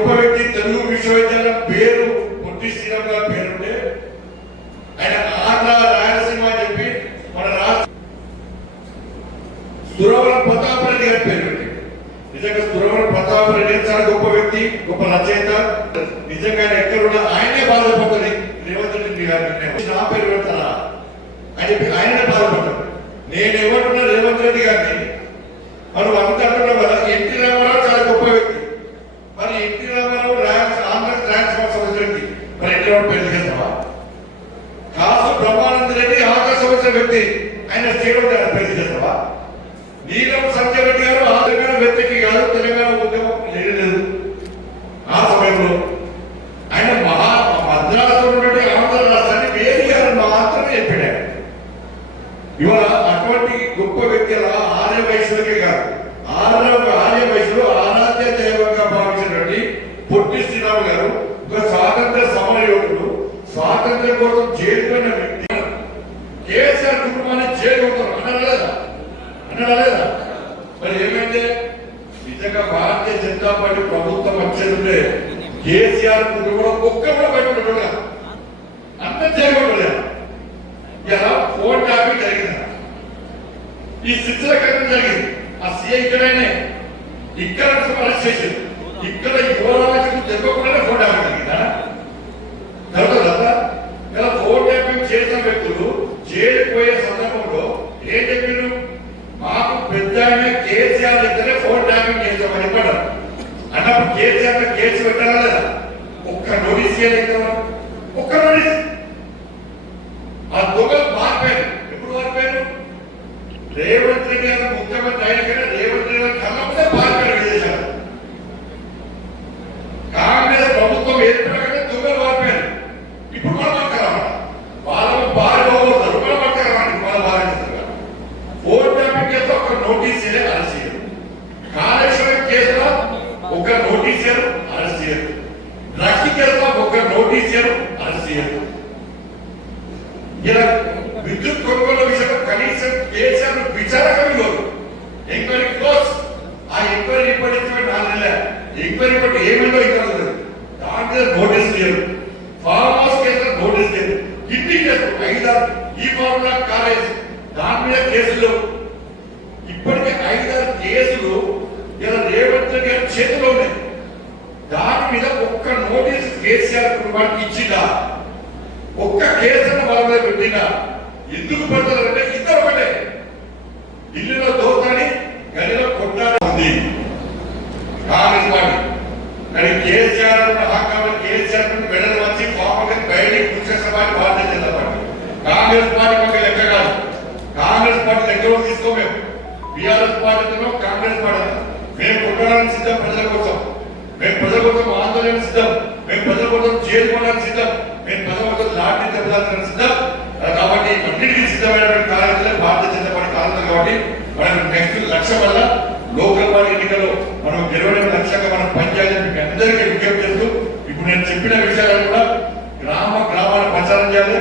గొప్ప వ్యక్తి తెలుగు విశ్వవిద్యాలయం పేరు పొట్టి శ్రీరామ్ గారి పేరుంటే ఆయన ఆంధ్ర రాయలసీమ అని చెప్పి మన రాష్ట్ర సురవరం ప్రతాప్ రెడ్డి గారి పేరు పెట్టి నిజంగా సురవరం ప్రతాప్ రెడ్డి చాలా గొప్ప వ్యక్తి, గొప్ప రచయిత. నిజంగా ఎక్కడున్నా ఆయనే బాధపడుతుంది. రేవంత్ రెడ్డి గారిని నా పేరు పెడతారా అని చెప్పి ఆయనే బాధపడతాడు. నేను ఏమంటున్నా రేవంత్ రెడ్డి గారిని మనం అంత అంటున్నాం కదా, ఎన్టీ రామారావు చాలా గొప్ప వ్యక్తి. మరి ఎన్టీ రామారావు ఆంధ్ర ట్రాన్స్ఫర్ సంవత్సరం వ్యక్తి, మరి ఎన్టీ రామారావు పేరు చేస్తావా? కాసు బ్రహ్మానంద రెడ్డి ఆకాశ సంవత్సరం వ్యక్తి, ఆయన స్టేట్ పేరు చేస్తావా? నీలం సంజయ్ రెడ్డి గారు ఆ తెలంగాణ వ్యక్తికి కాదు, తెలంగాణ ఉద్యమం లేదు. ఆ సమయంలో ఆయన మద్రాసులో ఉన్నటువంటి ఆంధ్ర రాష్ట్రాన్ని వేడి గారు మాత్రమే చెప్పాడు. ఇవాళ అటువంటి గొప్ప వ్యక్తి ఆర్య వయసులకే కాదు, ఆర్య వయసులో ఆరాధ్య దైవంగా భావించినటువంటి పొట్టి శ్రీరామ్ గారు ఒక స్వాతంత్ర సమరయోధుడు, స్వాతంత్ర్యం కోసం జైలుకున్న వ్యక్తి. కేసీఆర్ కుటుంబాన్ని జైలు అనలేదా? మరి ఏమైంది? నిజంగా భారతీయ జనతా పార్టీ ప్రభుత్వం వచ్చేది కేసీఆర్ కుటుంబం ఒక్క కూడా బయటపడ్డా, అంత జైలు. ఇలా ఫోన్ ట్యాపింగ్ జరిగింది, ఈ శిక్షణ కట్టడం జరిగింది. ఆ సీఐ ఇక్కడనే ఇక్కడ అరెస్ట్ చేసింది. ఇక్కడ యువరాజుకు తెలియకుండానే ఫోన్ ట్యాపింగ్ జరిగిందా? జరుగుతుందా? ఇలా ఫోన్ ట్యాపింగ్ చేసిన వ్యక్తులు జైలుకు పోయే సందర్భంలో ఏం చెప్పారు? మాకు పెద్ద కేసీఆర్ దగ్గరే ఫోన్ ట్యాపింగ్ చేస్తామని చెప్పారు. అన్నప్పుడు కేసీఆర్ కేసు పెట్టాలా లేదా? ఒక్క నోటీస్ ఇవ్వలేదు, ఒక్క నోటీస్. ఆ దొంగలు మారిపోయారు. ఎప్పుడు మారిపోయారు? రేవంత్ రెడ్డి గారు ముఖ్యమంత్రి అయిన కానీ రేవంత్ రెడ్డి గారు కన్నప్పుడే మారిపోయారు విదేశాలు. కాంగ్రెస్ ప్రభుత్వం ఏర్పడగానే దొంగలు మారిపోయారు. ఇప్పుడు మనం పక్కరామాట వాళ్ళకు బాగా పోగొడతారు, మనం పక్కరామాట వాళ్ళ బాగా ఫోన్ ట్యాపింగ్ చేస్తే ఒక నోటీస్ అరెస్ట్ చేయరు. కాళేశ్వరం కేసులో ఒక నోటీస్ అరెస్ట్ చేయరు. డ్రగ్స్ కేసులో ఒక నోటీస్ అరెస్ట్ చేయరు. ఇలా విద్యుత్ కొనుగోలు విషయంలో కనీసం కేసీఆర్ విచారణ ఎంక్వైరీ క్లోజ్. ఆ ఎంక్వైరీ ఇప్పటి నుంచి 4 నెలల ఎంక్వైరీ బట్టి ఏమైందో ఇంకా దాంట్లో నోటీస్ లేదు. ఫార్మ్ హౌస్ కేసులో నోటీస్ లేదు. కిడ్నీ కేసు 5-6 ఈ ఫార్ములా కాలేజ్ దాని మీద కేసులు ఇప్పటికే 5-6 కేసులు ఇలా రేవంత్ రెడ్డి గారి చేతిలో ఉన్నాయి. దాని మీద ఒక్క నోటీస్ కేసీఆర్ కుటుంబానికి ఇచ్చిందా? ఒక్క కేసును వాళ్ళ మీద పెట్టినా? ఎందుకు పెడతారంటే ఇద్దరు ఒకటే, ఇల్లులో దోతాని గదిలో కొట్టాలి ఉంది కాంగ్రెస్ పార్టీ. కానీ కేసీఆర్ కేసీఆర్ మెడలు వచ్చి పాపకి బయటికి కూర్చేసిన party Bharatiya Janata party. Congress party ఒక లెక్క కాదు. కాంగ్రెస్ పార్టీ లెక్కలో తీసుకోమేము. బీఆర్ఎస్ పార్టీతో కాంగ్రెస్ పార్టీ మేము కొట్టడానికి సిద్ధం, ప్రజల కోసం. మేము ప్రజల కోసం ఆందోళన సిద్ధం, మేము ప్రజల కోసం జైలు కొనడానికి సిద్ధం, మేము ప్రజల కోసం లాఠీ దెబ్బలాడడానికి సిద్ధం. కాబట్టి అన్నిటికీ సిద్ధమైనటువంటి కార్యక్రమాలు భారతీయ జనతా పార్టీ కారణం. కాబట్టి మనం నెక్స్ట్ లక్ష్యం వల్ల లోకల్ పార్టీ ఎన్నికల్లో మనం గెలవడం లక్ష్యంగా మనం పనిచేయాలని మీకు అందరికీ విజ్ఞప్తి చేస్తూ ఇప్పుడు నేను చెప్పిన విషయాలను కూడా గ్రామాల ప్రచారం చేయాలి.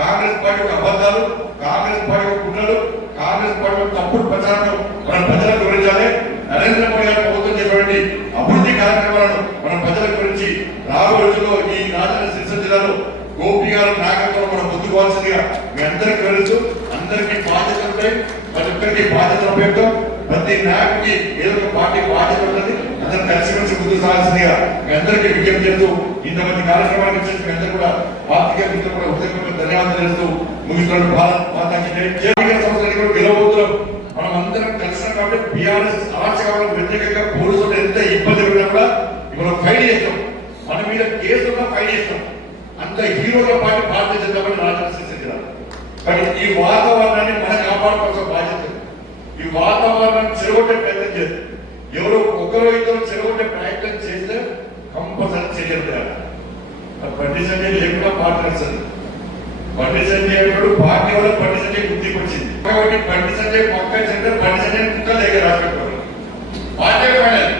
కాంగ్రెస్ పార్టీ అబద్ధాలు, కాంగ్రెస్ పార్టీ కుట్రలు, కాంగ్రెస్ పార్టీ తప్పుడు ప్రచారం మనం ప్రజలకు వివరించాలి. నరేంద్ర మోడీ గారు ప్రభుత్వం చేసినటువంటి అభివృద్ధి కార్యక్రమాలను మనం ప్రజలకు గురించి రాబోయే రోజుల్లో ఈ రాజన్న సిరిసిల్ల జిల్లాలో గోపి గారు నాయకత్వం మనం ముందుకోవాల్సిందిగా మీ అందరికీ వివరిస్తూ అందరికీ బాధ్యతలపై ప్రతి ఒక్కరికి బాధ్యతలు పెడతాం. ప్రతి నాయకుడికి ఏదో ఒక పార్టీ బాధ్యత ఉంటుంది. అందరూ కలిసిమెలిసి ముందుకు సాగాల్సిందిగా మీ అందరికీ విజ్ఞప్తి చేస్తూ ఇంతమంది కార్యక్రమానికి వచ్చేసి మీ అందరూ కూడా పార్టీగా మిత్రులు కూడా హృదయపూర్వక ధన్యవాదాలు చేస్తూ ముగిస్తున్న భారత్ మాతాకి సంవత్సరానికి గెలవబోతున్నాం. మనం అందరం కలిసినాం కాబట్టి బీఆర్ఎస్ అరాచకాలకు వ్యతిరేకంగా పోలీసులు ఎంత ఇబ్బంది పెట్టినా కూడా ఇప్పుడు ఫైట్ చేస్తాం. మన మీద కేసులున్నా ఫైట్ చేస్తాం. అంత హీరోల పార్టీ భారతీయ జనతా పార్టీ రాజకీయ స్థితిరారు. కానీ ఈ వాతావరణాన్ని మనం కాపాడుకోవాల్సిన బాధ్యత. ఈ వాతావరణాన్ని చెరగొట్టే ప్రయత్నం చేస్తే ఎవరో ఒకరో ఇద్దరు చెరగొట్టే ప్రయత్నం చేస్తే కంపల్సరీ చర్యలు తేవాలి. బండి సంజయ్ లేకుండా పార్టీ నడుస్తుంది. బండి సంజయ్ పార్టీ వల్ల బండి సంజయ్ గుర్తింపు వచ్చింది కాబట్టి బండి సంజయ్ మొక్క సెంటర్ బండి సంజయ్ కుక్క దగ్గర రాసిపెట్టుకోవాలి. పార్టీ మెడల్,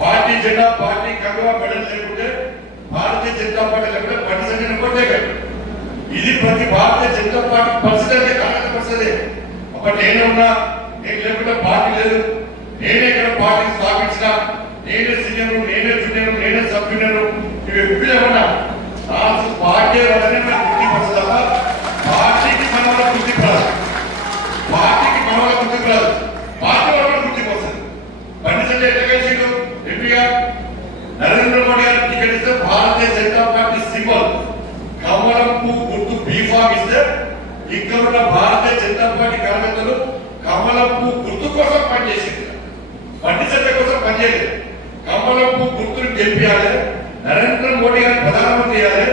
పార్టీ జెండా, పార్టీ కండువా మెడల్ లేకుంటే భారతీయ జనతా పార్టీ లేకుంటే బండి సంజయ్ కొట్టే కాదు. ఇది ప్రతి భారతీయ జనతా పార్టీ పరిస్థితి కాంగ్రెస్ పరిస్థితి. అప్పుడు నేనున్నా, నేను లేకుండా పార్టీ లేదు. నేనే ఇక్కడ పార్టీ స్థాపించిన, నేనే సీనియర్, నేనే జూనియర్, నేనే మీకు ఎప్పుడు ఏమన్నా రాష్ట్ర పార్టీ వల్లనే నాకు గుర్తింపు తప్ప పార్టీకి మన వల్ల గుర్తింపు రాదు. పార్టీకి మన వల్ల గుర్తింపు రాదు, పార్టీ వల్ల గుర్తింపు వస్తుంది. బండి సంజయ్ ఎట్లా కలిసిండు ఎంపీగా? నరేంద్ర మోడీ గారు టికెట్ ఇస్తే భారతీయ జనతా పార్టీ సింబల్ కమలం పువ్వు గుర్తు బీఫామ్ ఇస్తే ఇక్కడ ఉన్న భారతీయ జనతా పార్టీ కార్యకర్తలు కమలం పువ్వు గుర్తు కోసం పనిచేసింది, బండి సంజయ్ కోసం పనిచేయలేదు. కమలం పువ్వు గుర్తును గెలిపించాలి, నరేంద్ర మోడీ గారిని ప్రధానమంత్రి చేయాలి,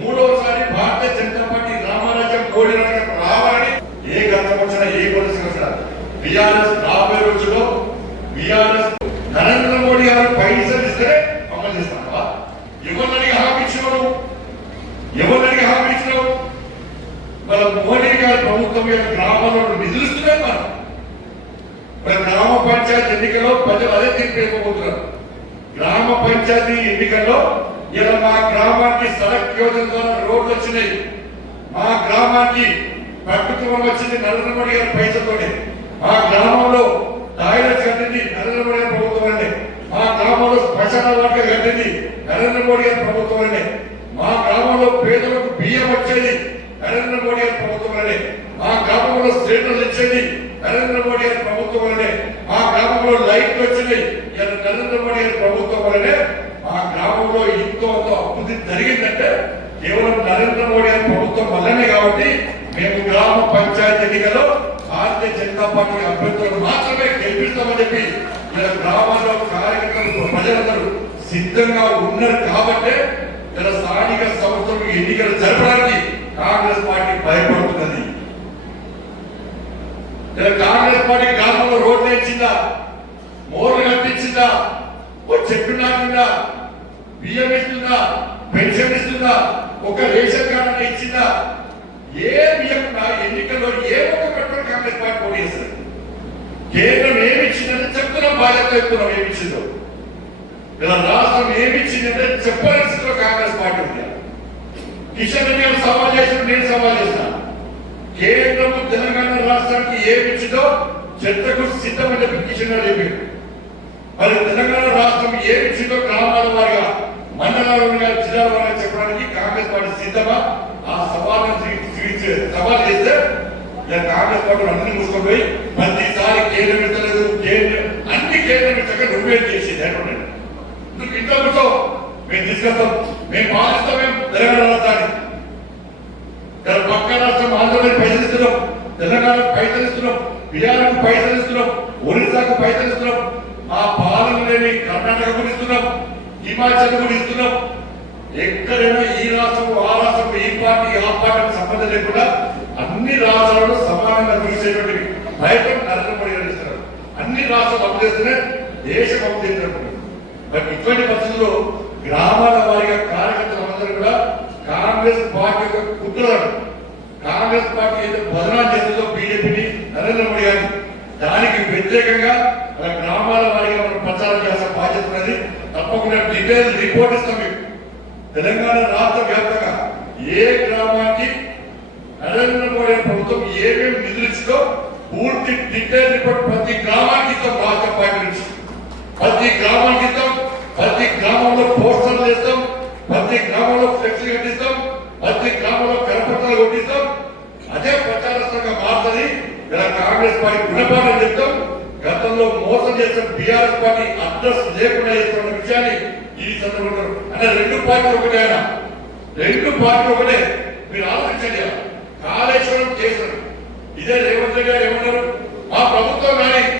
మూడవసారి భారతీయ జనతా పార్టీ రామరాజ్యం మోడీ రావాలని ఏ గతం వచ్చినా ఏ పరిస్థితి వచ్చినా బీఆర్ఎస్ రాబోయే రోజుల్లో బీఆర్ఎస్ నరేంద్ర మోడీ గారు పైసలు ఇస్తే అమలు చేస్తావా? ఎవరిని హామీ ఇచ్చినావు? ఎవరిని హామీ ఇచ్చినావు? మన మోడీ గారి ప్రభుత్వం యొక్క గ్రామాల్లో నిధులుస్తున్నాయి. మన గ్రామ పంచాయతీ ఎన్నికల్లో ప్రజలు అదే తీర్పు ఇవ్వబోతున్నారు. గ్రామ పంచాయతీ ఎన్నికల్లో ఇలా మా గ్రామానికి సడక్ యోజన ద్వారా రోడ్లు వచ్చినాయి, మా గ్రామానికి ప్రభుత్వం వచ్చింది నరేంద్ర మోడీ గారి పైసలతోనే, మా గ్రామంలో టాయిలెట్ కట్టింది నరేంద్ర మోడీ గారి ప్రభుత్వమే, మా గ్రామంలో శ్మశాన వాటిక కట్టింది నరేంద్ర మోడీ గారి ప్రభుత్వమే, మా గ్రామంలో పేదలకు బియ్యం వచ్చేది నరేంద్ర మోడీ గారి ప్రభుత్వమే, మా గ్రామంలో స్టేటర్లు ఇచ్చేది నరేంద్ర మోడీ గారి ప్రభుత్వం వల్లనే, మా గ్రామంలో లైట్లు వచ్చినాయి నరేంద్ర మోడీ గారి ప్రభుత్వం వల్లనే, మా గ్రామంలో ఇంతో అభివృద్ధి జరిగిందంటే కేవలం నరేంద్ర మోడీ గారి ప్రభుత్వం వల్లనే. కాబట్టి మేము గ్రామ పంచాయతీ ఎన్నికల్లో భారతీయ జనతా పార్టీ అభ్యర్థులను మాత్రమే గెలిపిస్తామని చెప్పి ఇలా గ్రామాల్లో కార్యకర్తలు ప్రజలందరూ సిద్ధంగా ఉన్నారు. కాబట్టి ఇలా స్థానిక సంస్థలు ఎన్నికలు జరపడానికి కాంగ్రెస్ పార్టీ భయపడుతున్నది. కాంగ్రెస్ పార్టీ గ్రామంలో రోడ్లు ఇచ్చిందా, మోర్లు కట్టించిందా, చెట్టు నాటిందా, బియ్యం ఇస్తుందా, పెన్షన్ ఇస్తుందా, ఒక రేషన్ కార్డు ఇచ్చిందా? ఏ బియ్యం ఎన్నికల్లో ఏ ఒక్క పెట్టుకుని కాంగ్రెస్ పార్టీ పోటీ చేస్తుంది? కేంద్రం ఏమి ఇచ్చిందంటే చెప్తున్నాం, బాధ్యత చెప్తున్నాం ఏమి ఇచ్చిందో. ఇలా రాష్ట్రం ఏమి ఇచ్చిందంటే చెప్పని స్థితిలో కాంగ్రెస్ పార్టీ ఉంది. కిషన్ రెడ్డి గారు సవాల్ చేసిన, నేను సవాల్ చేసిన, కేంద్రము తెలంగాణ రాష్ట్రానికి ఏమి ఇచ్చిందో చర్చకు సిద్ధమని చెప్పి కిషన్ రెడ్డి చెప్పారు. మరి తెలంగాణ రాష్ట్రం ఏమి ఇచ్చిందో గ్రామాల వారిగా, మండలాల వారిగా, జిల్లాల వారిగా చెప్పడానికి కాంగ్రెస్ పార్టీ సిద్ధమా? ఆ సవాళ్ళను సవాల్ చేస్తే కాంగ్రెస్ పార్టీ అన్ని మూసుకొని పోయి ప్రతిసారి కేంద్రం ఇస్తలేదు, కేంద్రం అన్ని కేంద్రం ఇచ్చాక నువ్వే చేసేది నువ్వు ఇంట్లో కూర్చో, మేము తీసుకెళ్తాం, మేము పాలిస్తాం, మేము తెలంగాణ రాష్ట్రాన్ని. పక్క రాష్ట్రం ఆంధ్రప్రదేశ్ పైసలు ఇస్తున్నాం, తెలంగాణకు పైసలు ఇస్తున్నాం, బీహార్కు పైసలు ఇస్తున్నాం, ఒరిస్సాకు పైసలు ఇస్తున్నాం, మా పాలన లేని కర్ణాటకకు ఇస్తున్నాం, హిమాచల్ కూడా ఇస్తున్నాం. ఎక్కడైనా ఈ రాష్ట్రం ఆ రాష్ట్రం ఈ పార్టీ ఆ పార్టీకి సంబంధం లేకుండా అన్ని రాష్ట్రాలను సమానంగా చూసేటువంటి ప్రయత్నం నరేంద్ర మోడీ గారు ఇస్తున్నారు. అన్ని రాష్ట్రాలు అమలు చేస్తేనే దేశం అమలు చేస్తున్నారు. మరి ఇటువంటి పరిస్థితుల్లో గ్రామాల వారిగా కార్యకర్తలందరూ కూడా కాంగ్రెస్ పార్టీ యొక్క కుట్రలను, కాంగ్రెస్ పార్టీ ఏదో బదనాలు చేస్తుందో బీజేపీని, నరేంద్ర మోడీ గారిని, దానికి వ్యతిరేకంగా మన గ్రామాల వారిగా మనం ప్రచారం చేయాల్సిన బాధ్యత ఉన్నది. తప్పకుండా డీటెయిల్ రిపోర్ట్ ఇస్తాం. మీకు తెలంగాణ రాష్ట్ర వ్యాప్తంగా ఏ గ్రామానికి నరేంద్ర మోడీ ప్రభుత్వం ఏమేమి నిధులు ఇస్తుందో పూర్తి డీటెయిల్ రిపోర్ట్ ప్రతి గ్రామానికి ఇస్తాం. రాష్ట్ర పార్టీ నుంచి ప్రతి గ్రామానికి ఇస్తాం, ప్రతి గ్రామంలో పోస్టర్లు ఇస్తాం, ప్రతి గ్రామంలో ఫ్లెక్సీ కట్టిస్తాం, ప్రతి గ్రామంలో కరపత్రాలు కొట్టిస్తాం. అదే ప్రచారస్థంగా మారుతుంది. ఇలా కాంగ్రెస్ పార్టీ గుణపాఠం చెప్తాం. గతంలో మోసం చేసిన బీఆర్ఎస్ పార్టీ అడ్రస్ లేకుండా చేస్తున్న విషయాన్ని ఈ సందర్భంలో అంటే రెండు పార్టీలు ఒకటే, ఆయన రెండు పార్టీలు ఒకటే. మీరు ఆలోచించండి, కాళేశ్వరం చేశారు. ఇదే రేవంత్ రెడ్డి గారు ఏమన్నారు, మా ప్రభుత్వం కానీ